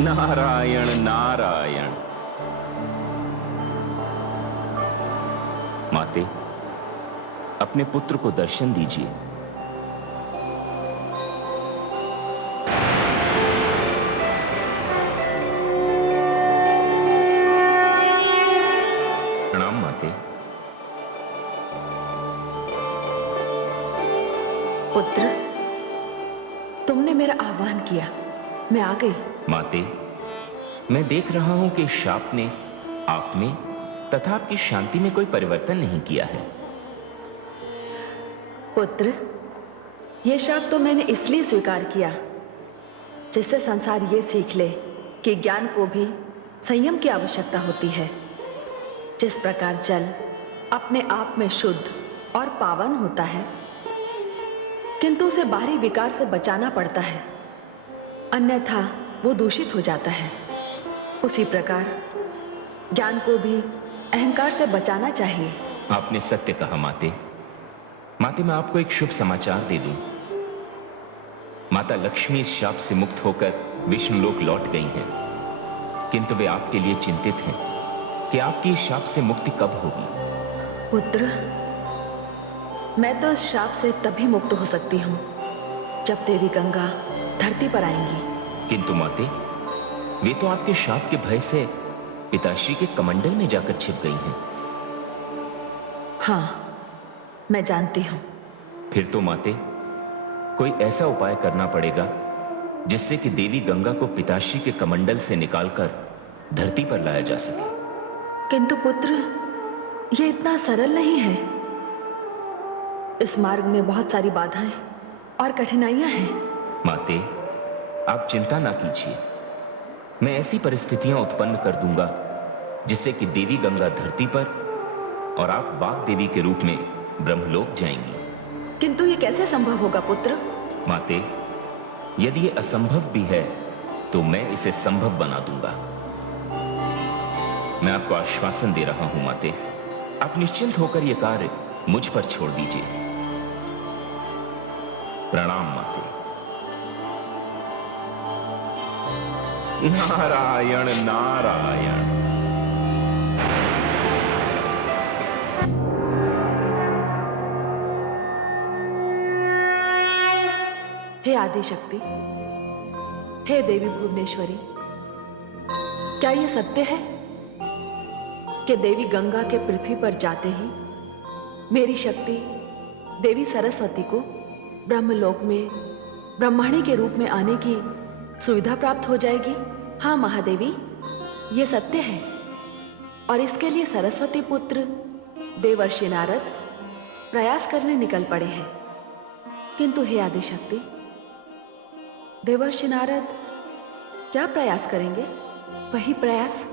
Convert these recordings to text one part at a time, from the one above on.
नारायण नारायण। माते, अपने पुत्र को दर्शन दीजिए। प्रणाम माते। पुत्र, तुमने मेरा आह्वान किया, मैं आ गई। माते, मैं देख रहा हूं कि शाप ने आप में तथा आपकी शांति में कोई परिवर्तन नहीं किया है। पुत्र, यह शाप तो मैंने इसलिए स्वीकार किया जिससे संसार ये सीख ले कि ज्ञान को भी संयम की आवश्यकता होती है। जिस प्रकार जल अपने आप में शुद्ध और पावन होता है, किंतु उसे बाहरी विकार से बचाना पड़ता है, अन्यथा वो दूषित हो जाता है। उसी प्रकार ज्ञान को भी अहंकार से बचाना चाहिए। आपने सत्य कहा माते। माते, मैं आपको एक शुभ समाचार दे दूं। माता लक्ष्मी इस शाप से मुक्त होकर विष्णुलोक लौट गई हैं, किंतु वे आपके लिए चिंतित हैं कि आपकी इस शाप से मुक्ति कब होगी। पुत्र, मैं तो इस शाप से तभी मुक्त हो सकती हूँ जब देवी गंगा धरती पर आएंगी। किंतु माते, वे तो आपके शाप के भय से पिताश्री के कमंडल में जाकर छिप गई हैं। हाँ, मैं जानती हूँ। फिर तो माते, कोई ऐसा उपाय करना पड़ेगा जिससे कि देवी गंगा को पिताश्री के कमंडल से निकालकर धरती पर लाया जा सके। किंतु पुत्र, यह इतना सरल नहीं है। इस मार्ग में बहुत सारी बाधाएं और कठिनाइयां हैं। माते, आप चिंता ना कीजिए। मैं ऐसी परिस्थितियां उत्पन्न कर दूंगा जिससे कि देवी गंगा धरती पर और आप बाघ देवी के रूप में ब्रह्मलोक जाएंगी। किंतु ये कैसे संभव होगा पुत्र? माते, यदि ये असंभव भी है तो मैं इसे संभव बना दूंगा। मैं आपको आश्वासन दे रहा हूं माते, आप निश्चिंत होकर यह कार्य मुझ पर छोड़ दीजिए। प्रणाम माते। नारायण नारायण। हे आदिशक्ति, हे देवी भुवनेश्वरी, क्या यह सत्य है कि देवी गंगा के पृथ्वी पर जाते ही मेरी शक्ति देवी सरस्वती को ब्रह्मलोक में ब्रह्मणी के रूप में आने की सुविधा प्राप्त हो जाएगी? हाँ महादेवी, ये सत्य है। और इसके लिए सरस्वती पुत्र देवर्षि नारद प्रयास करने निकल पड़े हैं। किंतु हे आदिशक्ति, देवर्षि नारद क्या प्रयास करेंगे? वही प्रयास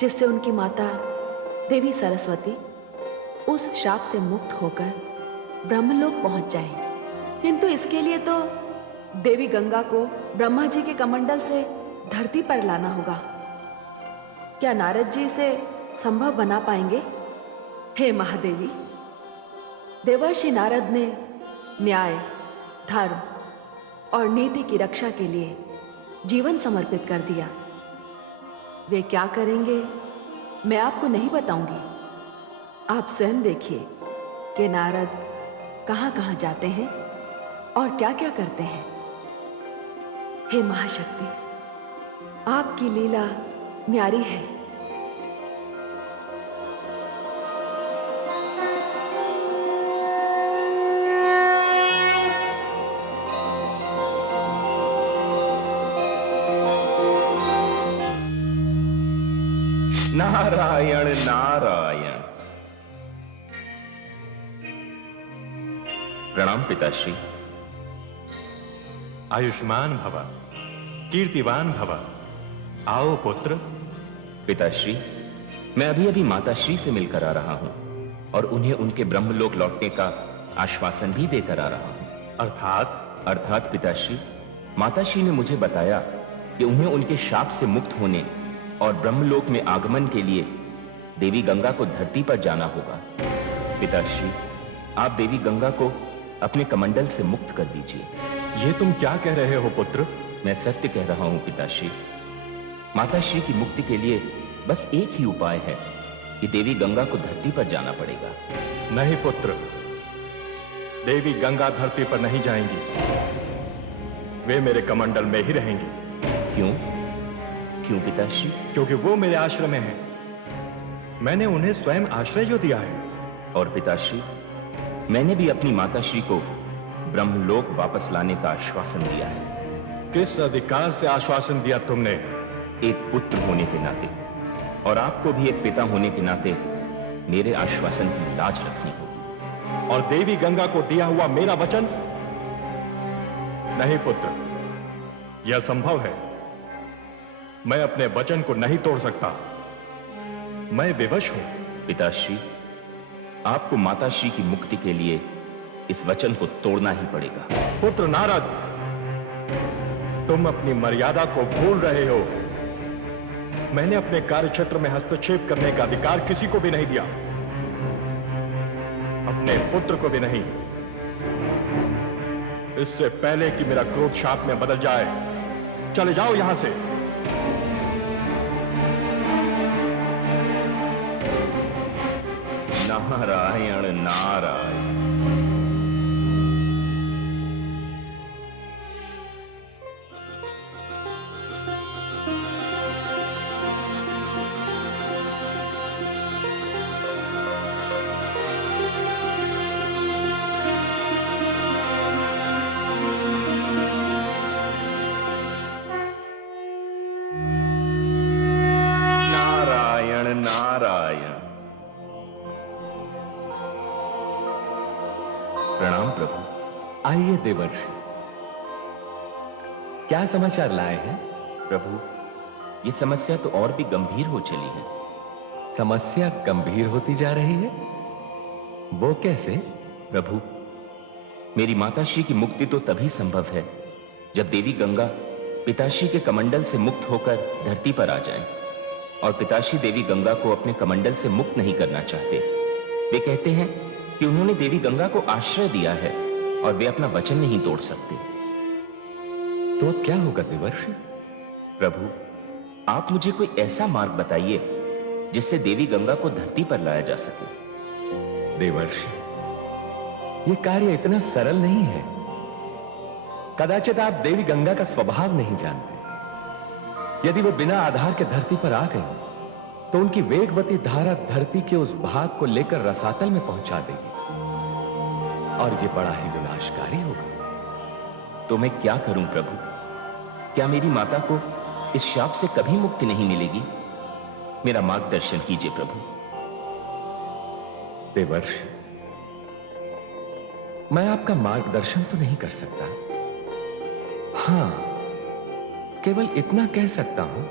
जिससे उनकी माता देवी सरस्वती उस शाप से मुक्त होकर ब्रह्मलोक पहुंच जाए। किंतु इसके लिए तो देवी गंगा को ब्रह्मा जी के कमंडल से धरती पर लाना होगा। क्या नारद जी इसे संभव बना पाएंगे? हे महादेवी, देवर्षि नारद ने न्याय, धर्म और नीति की रक्षा के लिए जीवन समर्पित कर दिया। वे क्या करेंगे मैं आपको नहीं बताऊंगी। आप स्वयं देखिए कि नारद कहां-कहां जाते हैं और क्या-क्या करते हैं। हे महाशक्ति, आपकी लीला न्यारी है। नारायण नारायण। प्रणाम पिताश्री। आयुष्मान भव, कीर्तिवान भव। आओ पुत्र। पिताश्री, मैं अभी माताश्री से मिलकर आ रहा हूं और उन्हें उनके ब्रह्मलोक लौटने का आश्वासन भी देकर आ रहा हूं। अर्थात पिताश्री, माताश्री ने मुझे बताया कि उन्हें उनके शाप से मुक्त होने और ब्रह्मलोक में आगमन के लिए देवी गंगा को धरती पर जाना होगा। पिताश्री, आप देवी गंगा को अपने कमंडल से मुक्त कर दीजिए। ये तुम क्या कह रहे हो पुत्र? मैं सत्य कह रहा हूं पिताश्री। माताश्री की मुक्ति के लिए बस एक ही उपाय है कि देवी गंगा को धरती पर जाना पड़ेगा। नहीं पुत्र, देवी गंगा धरती पर नहीं जाएंगी, वे मेरे कमंडल में ही रहेंगी। क्यों? क्यों पिताश्री? क्योंकि वो मेरे आश्रम में हैं। मैंने उन्हें स्वयं आश्रय जो दिया है। और पिताश्री, मैंने भी अपनी माताश्री को ब्रह्मलोक वापस लाने का आश्वासन दिया है। किस अधिकार से आश्वासन दिया तुमने? एक पुत्र होने के नाते और आपको भी एक पिता होने के नाते मेरे आश्वासन की लाज रखनी होगी। और देवी गंगा को दिया हुआ मेरा वचन? नहीं पुत्र, यह संभव है। मैं अपने वचन को नहीं तोड़ सकता। मैं विवश हूं। पिताश्री, आपको माताश्री की मुक्ति के लिए इस वचन को तोड़ना ही पड़ेगा। पुत्र नारद, तुम अपनी मर्यादा को भूल रहे हो। मैंने अपने कार्यक्षेत्र में हस्तक्षेप करने का अधिकार किसी को भी नहीं दिया, अपने पुत्र को भी नहीं। इससे पहले कि मेरा क्रोध शाप में बदल जाए, चले जाओ यहां से। नारायण नारायण। नारायण नारायण। प्रणाम प्रभु। आइए देवर्षि, क्या समाचार लाए हैं? प्रभु, ये समस्या तो और भी गंभीर हो चली है। समस्या गंभीर होती जा रही है? वो कैसे? प्रभु, मेरी माताश्री की मुक्ति तो तभी संभव है जब देवी गंगा पिताश्री के कमंडल से मुक्त होकर धरती पर आ जाए। और पिताश्री देवी गंगा को अपने कमंडल से मुक्त नहीं करना चाहते। वे कहते हैं कि उन्होंने देवी गंगा को आश्रय दिया है और वे अपना वचन नहीं तोड़ सकते। तो अब क्या होगा देवर्षि? प्रभु, आप मुझे कोई ऐसा मार्ग बताइए जिससे देवी गंगा को धरती पर लाया जा सके। देवर्षि, ये कार्य इतना सरल नहीं है। कदाचित आप देवी गंगा का स्वभाव नहीं जानते। यदि वो बिना आधार के धरती पर आ गई तो उनकी वेगवती धारा धरती के उस भाग को लेकर रसातल में पहुंचा देगी और ये बड़ा ही विनाशकारी होगा। तो मैं क्या करूं प्रभु? क्या मेरी माता को इस शाप से कभी मुक्ति नहीं मिलेगी? मेरा मार्गदर्शन कीजिए प्रभु। देवर्षि, मैं आपका मार्गदर्शन तो नहीं कर सकता। हां, केवल इतना कह सकता हूं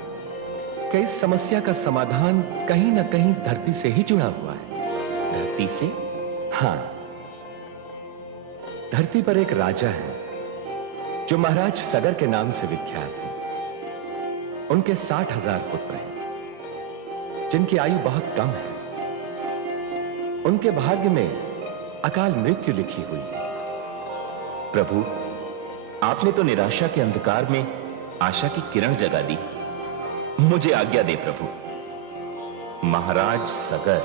कि इस समस्या का समाधान कहीं ना कहीं धरती से ही जुड़ा हुआ है। धरती से? हां, धरती पर एक राजा है जो महाराज सगर के नाम से विख्यात है। उनके 60,000 पुत्र हैं जिनकी आयु बहुत कम है। उनके भाग्य में अकाल मृत्यु लिखी हुई है। प्रभु, आपने तो निराशा के अंधकार में आशा की किरण जगा दी। मुझे आज्ञा दे प्रभु। महाराज सगर।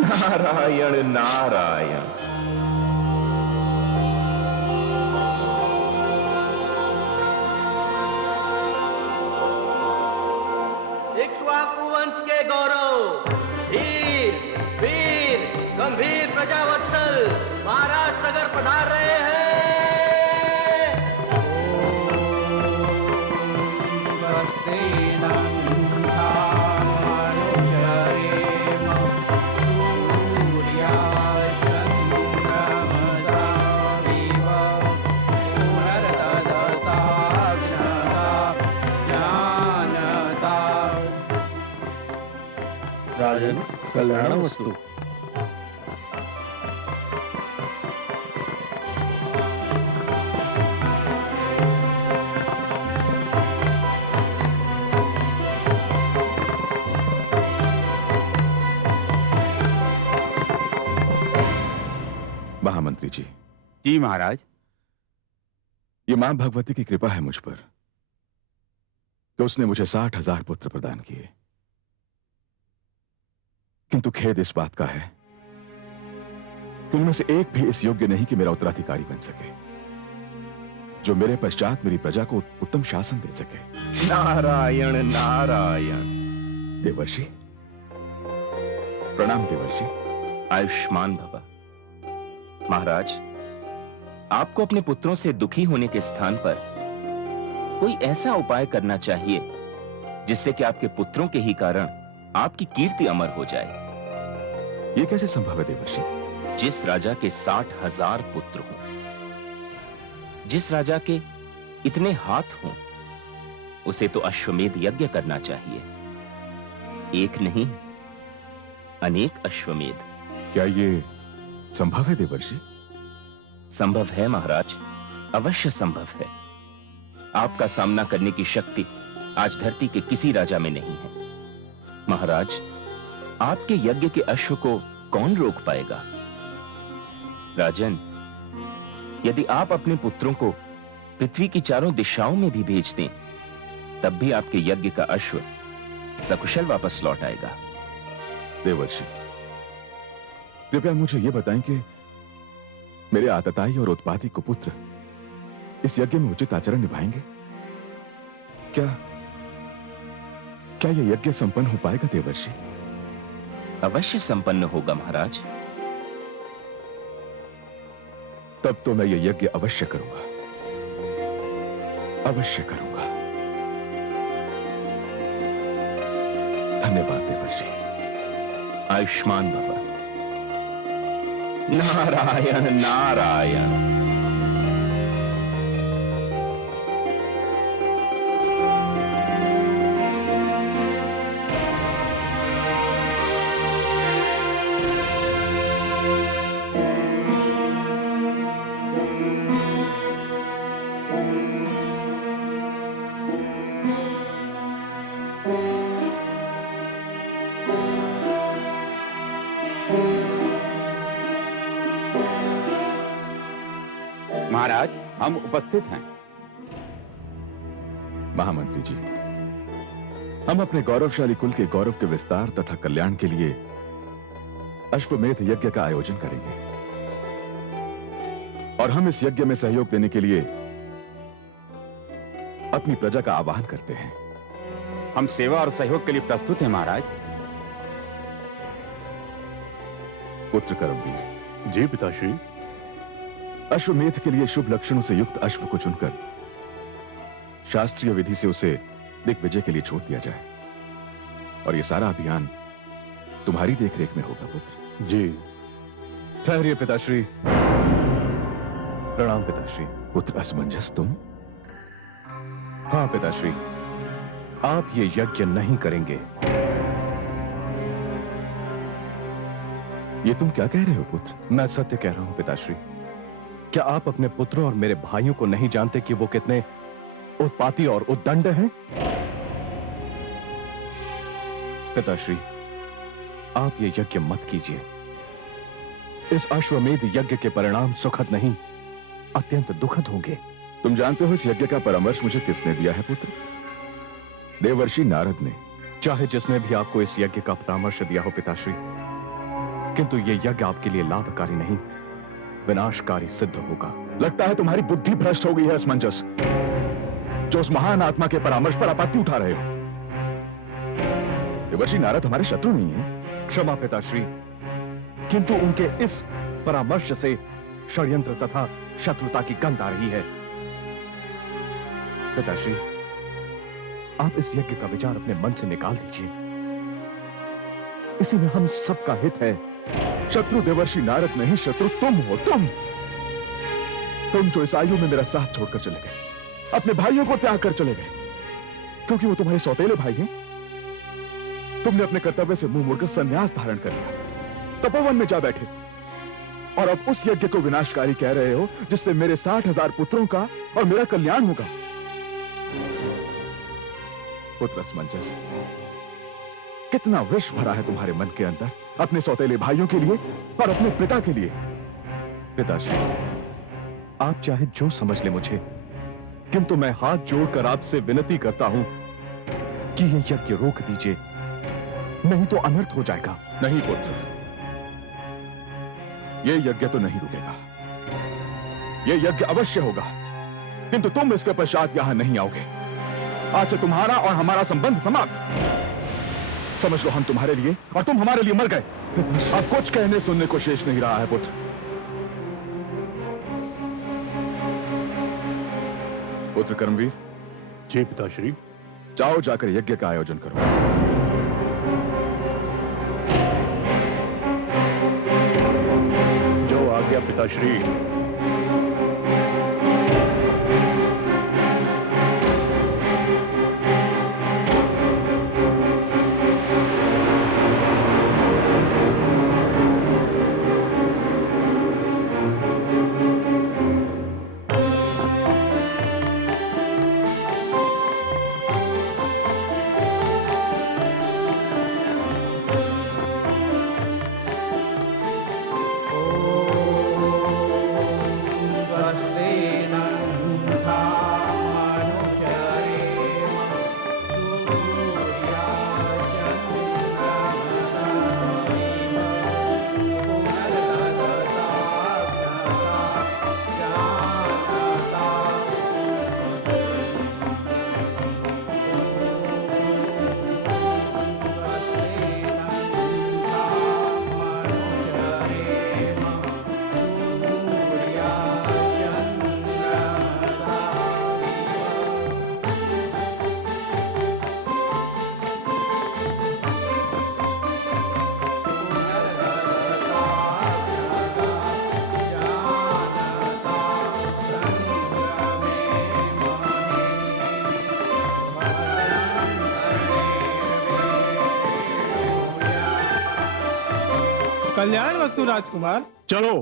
नारायण नारायण। इक्ष्वाकु वंश के गौरव, धीर, वीर, गंभीर प्रजावत्सल महाराज सगर पधार रहे हैं। राजन, कल्याण वस्तु। महामंत्री जी, जी महाराज। ये मां भगवती की कृपा है मुझ पर कि उसने मुझे 60,000 पुत्र प्रदान किए, किंतु खेद इस बात का है कि उनमें से एक भी इस योग्य नहीं कि मेरा उत्तराधिकारी बन सके, जो मेरे पश्चात मेरी प्रजा को उत्तम शासन दे सके। नारायण नारायण। देवर्षि, प्रणाम देवर्षि। आयुष्मान भव। महाराज, आपको अपने पुत्रों से दुखी होने के स्थान पर कोई ऐसा उपाय करना चाहिए जिससे कि आपके पुत्रों के ही कारण आपकी कीर्ति अमर हो जाए। यह कैसे संभव है देवर्षि? जिस राजा के 60,000 पुत्र हों, जिस राजा के इतने हाथ हों, उसे तो अश्वमेध यज्ञ करना चाहिए। एक नहीं, अनेक अश्वमेध। क्या ये संभव है देवर्षि? संभव है महाराज, अवश्य संभव है। आपका सामना करने की शक्ति आज धरती के किसी राजा में नहीं है। महाराज, आपके यज्ञ के अश्व को कौन रोक पाएगा? राजन, यदि आप अपने पुत्रों को पृथ्वी की चारों दिशाओं में भी भेज दें, तब भी आपके यज्ञ का अश्व सकुशल वापस लौट आएगा। देवर्षि, कृपया मुझे यह बताएं कि मेरे आतताई और उत्पाती कुपुत्र इस यज्ञ में उचित आचरण निभाएंगे? क्या यह यज्ञ संपन्न हो पाएगा देवर्षि? अवश्य संपन्न होगा महाराज। तब तो मैं यह यज्ञ अवश्य करूंगा, अवश्य करूंगा। धन्यवाद देवर्षि। आयुष्मान भव। नारायण नारायण। महाराज, हम उपस्थित हैं। महामंत्री जी, हम अपने गौरवशाली कुल के गौरव के विस्तार तथा कल्याण के लिए अश्वमेध यज्ञ का आयोजन करेंगे, और हम इस यज्ञ में सहयोग देने के लिए अपनी प्रजा का आह्वान करते हैं। हम सेवा और सहयोग के लिए प्रस्तुत हैं महाराज। पुत्र कर्मवीर। जी पिताश्री। अश्वमेध के लिए शुभ लक्षणों से युक्त अश्व को चुनकर शास्त्रीय विधि से उसे दिग्विजय के लिए छोड़ दिया जाए, और यह सारा अभियान तुम्हारी देखरेख में होगा पुत्र। जी। ठहरिए पिताश्री। प्रणाम पिताश्री। पुत्र असमंजस तुम? हाँ पिताश्री, आप ये यज्ञ नहीं करेंगे। ये तुम क्या कह रहे हो पुत्र? मैं सत्य कह रहा हूं पिताश्री। क्या आप अपने पुत्रों और मेरे भाइयों को नहीं जानते कि वो कितने उत्पाती और उद्दंड हैं? पिताश्री, आप ये यज्ञ मत कीजिए। इस अश्वमेध यज्ञ के परिणाम सुखद नहीं, अत्यंत दुखद होंगे। तुम जानते हो इस यज्ञ का परामर्श मुझे किसने दिया है पुत्र? देवर्षि नारद ने। चाहे जिसने भी आपको इस यज्ञ का परामर्श दिया हो पिताश्री, किंतु यह यज्ञ आपके लिए लाभकारी नहीं, विनाशकारी सिद्ध होगा। लगता है तुम्हारी बुद्धि भ्रष्ट हो गई है असमंजस, जो उस महान आत्मा के परामर्श पर आपत्ति उठा रहे हो। देवर्षि नारद हमारे शत्रु नहीं है। क्षमा पिताश्री, किंतु उनके इस परामर्श से षड्यंत्र तथा शत्रुता की गंध आ रही है। पिताश्री, आप इस यज्ञ का विचार अपने मन से निकाल दीजिए। इसी में हम सबका हित है। शत्रु देवर्षि नारद नहीं, शत्रु तुम हो। तुम जो इस आयु में मेरा साथ छोड़कर चले गए, अपने भाइयों को त्याग कर चले गए, क्योंकि वो तुम्हारे सौतेले भाई हैं। तुमने अपने कर्तव्य से मुंह मोड़कर संन्यास धारण कर लिया, तपोवन में जा बैठे, और अब उस यज्ञ को विनाशकारी कह रहे हो जिससे मेरे 60,000 पुत्रों का और मेरा कल्याण होगा। पुत्र असमंजस, कितना विष भरा है तुम्हारे मन के अंदर अपने सौतेले भाइयों के लिए और अपने पिता के लिए। पिताश्री, आप चाहे जो समझ ले मुझे, किंतु मैं हाथ जोड़कर आपसे विनती करता हूं कि ये यज्ञ रोक दीजिए, नहीं तो अनर्थ हो जाएगा। नहीं पुत्र, ये यज्ञ तो नहीं रुकेगा। ये यज्ञ अवश्य होगा, किंतु तुम इसके पश्चात यहां नहीं आओगे। आज से तुम्हारा और हमारा संबंध समाप्त। समझ लो, हम तुम्हारे लिए और तुम हमारे लिए मर गए। अब कुछ कहने सुनने को शेष नहीं रहा है पुत्र। पुत्र कर्मवीर, जी पिताश्री। जाओ, जाकर यज्ञ का आयोजन करो। जो आज्ञा पिताश्री। कल्याण वस्तु राजकुमार। चलो।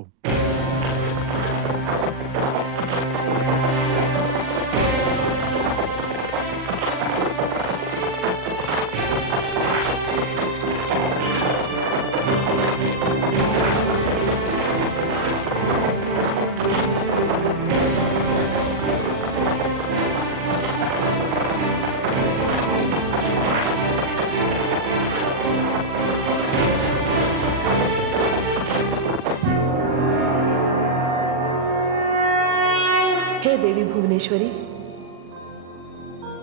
हे देवी भुवनेश्वरी,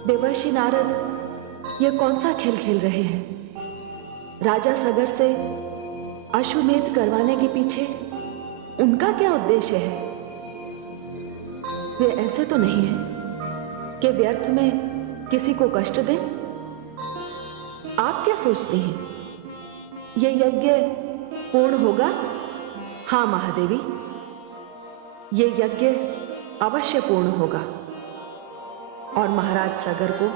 देवर्षि नारद ये कौन सा खेल खेल रहे हैं? राजा सगर से अश्वमेध करवाने के पीछे उनका क्या उद्देश्य है? वे ऐसे तो नहीं है कि व्यर्थ में किसी को कष्ट दें? आप क्या सोचती हैं? ये यज्ञ पूर्ण होगा? हाँ महादेवी, ये यज्ञ अवश्य पूर्ण होगा और महाराज सगर को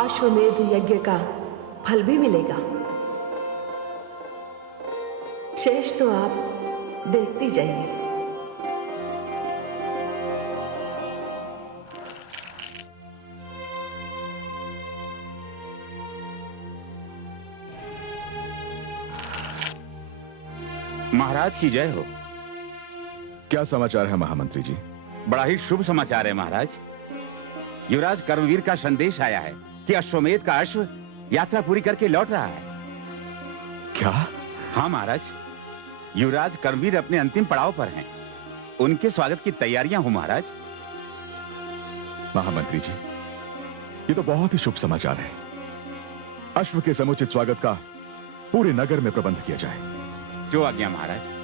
अश्वमेध यज्ञ का फल भी मिलेगा। शेष तो आप देखती जाइए। महाराज की जय हो। क्या समाचार है महामंत्री जी? बड़ा ही शुभ समाचार है महाराज। युवराज कर्मवीर का संदेश आया है कि अश्वमेध का अश्व यात्रा पूरी करके लौट रहा है। क्या? हाँ महाराज, युवराज कर्मवीर अपने अंतिम पड़ाव पर हैं। उनके स्वागत की तैयारियां हो महाराज। महामंत्री जी, ये तो बहुत ही शुभ समाचार है। अश्व के समुचित स्वागत का पूरे नगर में प्रबंध किया जाए। जो आज्ञा महाराज।